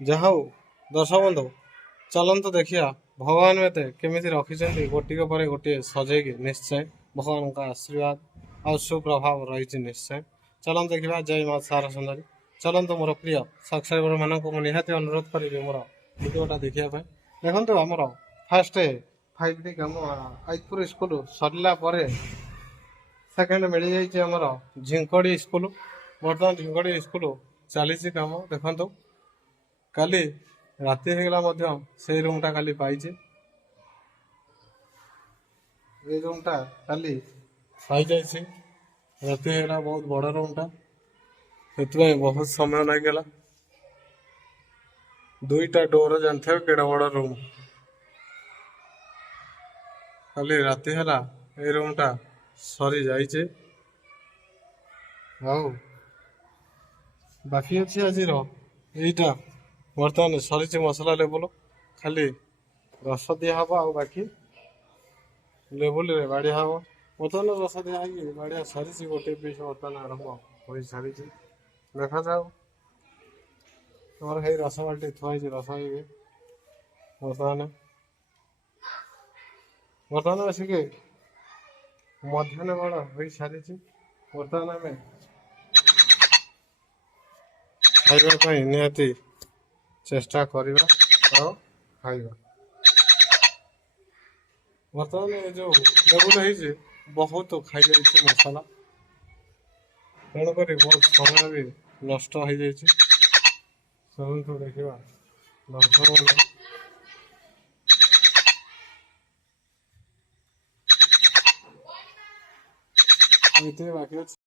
ଯାହା ହଉ ଦର୍ଶକ ବନ୍ଧୁ ଚାଲନ୍ତୁ ଦେଖିବା ଭଗବାନ ମୋତେ କେମିତି ରଖିଛନ୍ତି ଗୋଟିକ ପରେ ଗୋଟିଏ ସଜେଇକି ନିଶ୍ଚୟ ଭଗବାନଙ୍କ ଆଶୀର୍ବାଦ ଆଉ ସୁପ୍ରଭାବ ରହିଛି ନିଶ୍ଚୟ। ଚାଲନ୍ତୁ ଦେଖିବା ଜୟ ମା ସାରା ସୁନ୍ଦରୀ। ଚାଲନ୍ତୁ ମୋର ପ୍ରିୟ ସବସ୍କ୍ରାଇବର ମାନଙ୍କୁ ମୁଁ ନିହାତି ଅନୁରୋଧ କରିବି ମୋର ଭିଡ଼ିଓଟା ଦେଖିବା ପାଇଁ। ଦେଖନ୍ତୁ ଆମର ଫାଷ୍ଟ 5D କାମ ଆଇତପୁର ସ୍କୁଲ ସରିଲା ପରେ ସେକେଣ୍ଡ ମିଳିଯାଇଛି ଆମର ଝିଙ୍କଡ଼ି ସ୍କୁଲ। ବର୍ତ୍ତମାନ ଝିଙ୍କଡ଼ି ସ୍କୁଲ ଚାଲିଛି କାମ। ଦେଖନ୍ତୁ କାଲି ରାତି ହେଇଗଲା ମଧ୍ୟ ସେଇ ରୁମ୍ଟା କାଲି ପାଇଛି। ଏଇ ରୁମ୍ଟା କାଲି ପାଇଯାଇଛି। ରାତି ହେଇଗଲା, ବହୁତ ବଡ଼ ରୁମ୍ଟା, ସେଥିପାଇଁ ବହୁତ ସମୟ ଲାଗିଗଲା। ଦୁଇଟା ଡୋର ଜାଣିଥିବେ କେଡ଼େ ବଡ଼ ରୁମ୍। କାଲି ରାତି ହେଲା ଏଇ ରୁମ୍ଟା ସରିଯାଇଛି। ଆଉ ବାକି ଅଛି ଆଜିର ଏଇଟା ବର୍ତ୍ତମାନ ସରିଛି ମସଲା ଲେବୁଲ, ଖାଲି ରସ ଦିଆହବ ଆଉ ବାକି ଲେବୁଲରେ ବାଡ଼ିଆ ହବ। ବର୍ତ୍ତମାନ ରସ ଦିଆ ହେଇକି ବାଡ଼ିଆ ସରିଛି, ଗୋଟେ ପିସ୍ ବର୍ତ୍ତମାନ ଆରମ୍ଭ ହୋଇ ସାରିଛି। ଦେଖାଯାଉ ଆମର ହେଇ ରସ ବାଲ୍ଟି ଥୁଆ ହେଇଛି, ରସ ହେଇକି ବର୍ତ୍ତମାନ ଆସିକି ମଧ୍ୟାହ୍ନ ବେଳ ହୋଇସାରିଛି। ବର୍ତ୍ତମାନ ଆମେ ଖାଇବା ପାଇଁ ନିହାତି ଚେଷ୍ଟା କରିବା ଆଉ ଖାଇବା। ବର୍ତ୍ତମାନ ଏ ଯେଉଁ ଲେବୁଲ ହେଇଛି ବହୁତ ଖାଇଯାଇଛି ମସଲା, ତେଣୁକରି ବହୁତ ସମୟ ବି ନଷ୍ଟ ହେଇଯାଇଛି। ଶୁଣନ୍ତୁ ଦେଖିବା ଦର୍ଶକ ଏତିକି ବାକି ଅଛି।